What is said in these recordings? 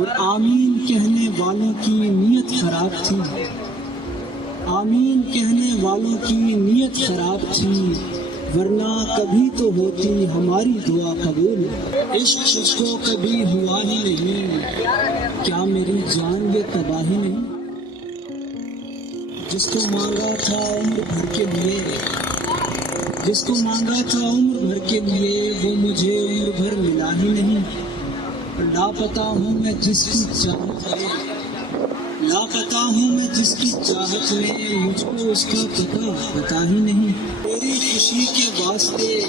اور آمین کہنے والوں کی نیت خراب تھی، آمین کہنے والوں کی نیت خراب تھی، ورنہ کبھی تو ہوتی ہماری دعا قبول۔ عشق تجھ کو کبھی ہوا ہی نہیں، کیا میری جان یہ تباہی نہیں؟ جس کو مانگا تھا عمر بھر کے لیے، جس کو مانگا تھا عمر بھر کے لیے، وہ مجھے عمر بھر ملا ہی نہیں۔ لاپتہ ہوں میں جس کی چاہت میں، لاپتہ ہوں میں جس کی چاہت میں، مجھ کو اس کا پتہ ہی نہیں۔ تیری خوشی کے واسطے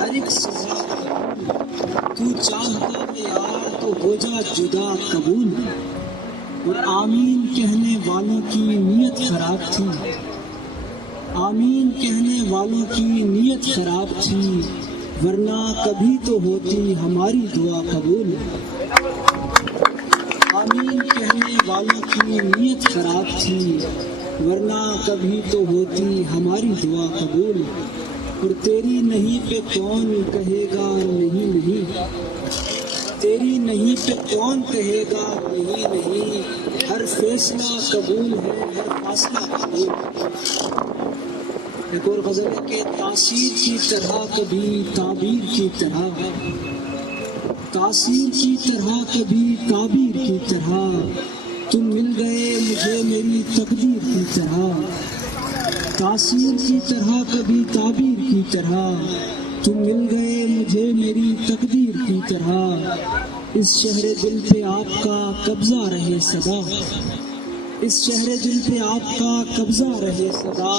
ہر ایک سزا قبول، تو چاہتا ہے یار تو ہو جا جدا قبول۔ اور آمین کہنے والوں کی نیت خراب تھی، آمین کہنے والوں کی نیت خراب تھی، ورنہ کبھی تو ہوتی ہماری دعا قبول۔ آمین کہنے والوں کی نیت خراب تھی، ورنہ کبھی تو ہوتی ہماری دعا قبول۔ اور تیری نہیں پہ کون کہے گا نہیں نہیں، تیری نہیں پہ کون کہے گا نہیں نہیں، ہر فیصلہ قبول ہے، ہر فاصلہ قبول۔ ایک اور غزل ہے کہ تاثیر کی طرح کبھی تعبیر کی طرح، تاثیر کی طرح کبھی تعبیر کی طرح، تم مل گئے مجھے میری تقدیر کی طرح۔ تاثیر کی طرح کبھی تعبیر کی طرح، تم مل گئے مجھے میری تقدیر کی طرح۔ اس شہر دل پہ آپ کا قبضہ رہے سدا، اس شہر دل پہ آپ کا قبضہ رہے سدا،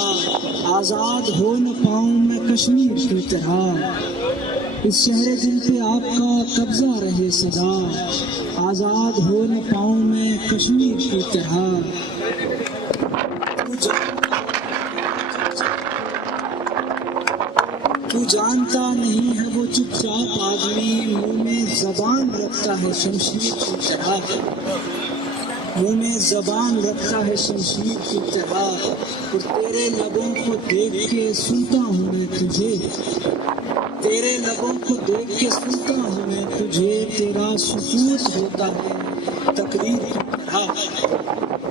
آزاد ہو نہ پاؤں میں کشمیر کی طرح۔ اس شہر دل پہ آپ کا قبضہ رہے سدا، آزاد ہو نہ پاؤں میں کشمیر کی طرح۔ تو جانتا نہیں ہے وہ چپ چاپ آدمی، منہ میں زبان رکھتا ہے شمشیر کی طرح، منہ میں زبان رکھتا ہے شمشیر کی طرح۔ اور تیرے لبوں کو دیکھ کے سنتا ہوں میں تجھے، تیرے لبوں کو دیکھ کے سنتا ہوں میں تجھے، تیرا سکوت ہوتا ہے تقریر کی طرح،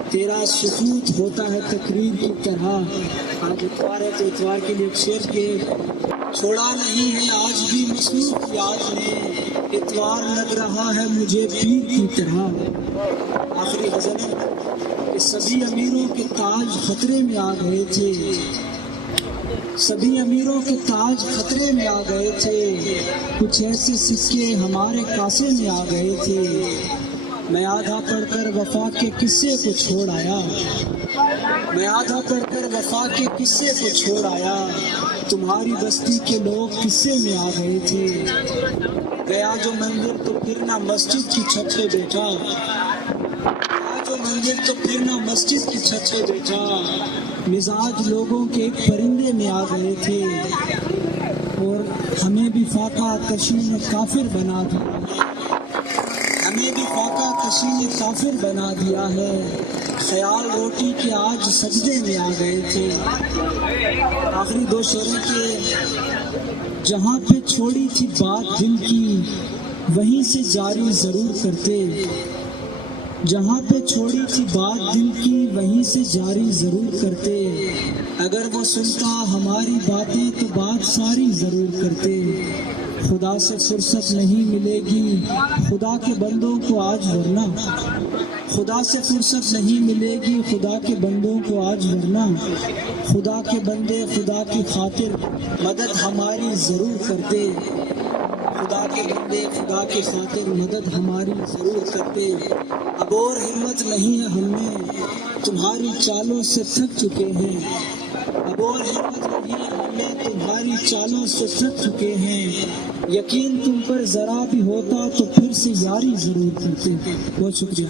تیرا سکوت ہوتا ہے تقریر کی طرح۔ آج اتوار ہے تو اتوار کے لیے ایک شعر کے چھوڑا نہیں ہے آج بھی مصروف یاد نے، اتوار لگ رہا ہے مجھے پیر کی طرح۔ آخری غزل ہے کہ سبھی امیروں کے تاج خطرے میں آ گئے تھے، سبھی امیروں کے تاج خطرے میں آ گئے تھے، کچھ ایسے سکے ہمارے کاسے میں آ گئے تھے۔ میں آدھا پڑھ کر وفا کے قصے کو چھوڑ آیا، میں آدھا پڑھ کر وفا کے قصے کو چھوڑ آیا، تمہاری بستی کے لوگ قصے میں آ گئے تھے۔ گیا جو منظر تو پھر نہ مسجد کی چھت پہ بیٹھا، گیا جو منظر تو پھر نہ مسجد کی چھت پہ بیٹھا، مزاج لوگوں کے ایک پرندے میں آ گئے تھے۔ اور ہمیں بھی فاقہ کشی نے کافر بنا دیا ہے، ہمیں بھی فاقہ کشی نے کافر بنا دیا ہے، خیال روٹی کے آج سجدے میں آ گئے تھے۔ آخری دو شعروں کے جہاں پہ چھوڑی تھی بات دل کی، وہیں سے جاری ضرور کرتے، جہاں پہ چھوڑی تھی بات دل کی، وہیں سے جاری ضرور کرتے، اگر وہ سنتا ہماری باتیں تو بات ساری ضرور کرتے۔ خدا سے فرصت نہیں ملے گی خدا کے بندوں کو آج ورنہ، خدا سے فرصت نہیں ملے گی خدا کے بندوں کو آج ورنہ، خدا کے بندے خدا کی خاطر مدد ہماری ضرور کرتے، خدا کے بندے خدا کی خاطر مدد ہماری ضرور کرتے۔ اب اور ہمت نہیں ہے ہم میں، تمہاری چالوں سے تھک چکے ہیں، اب اور ہمت نہیں ہے ہم میں، تمہاری چالوں سے تھک چکے ہیں، یقین تم پر ذرا بھی ہوتا تو پھر سے یاری ضرور کرتے۔ بہت شکریہ۔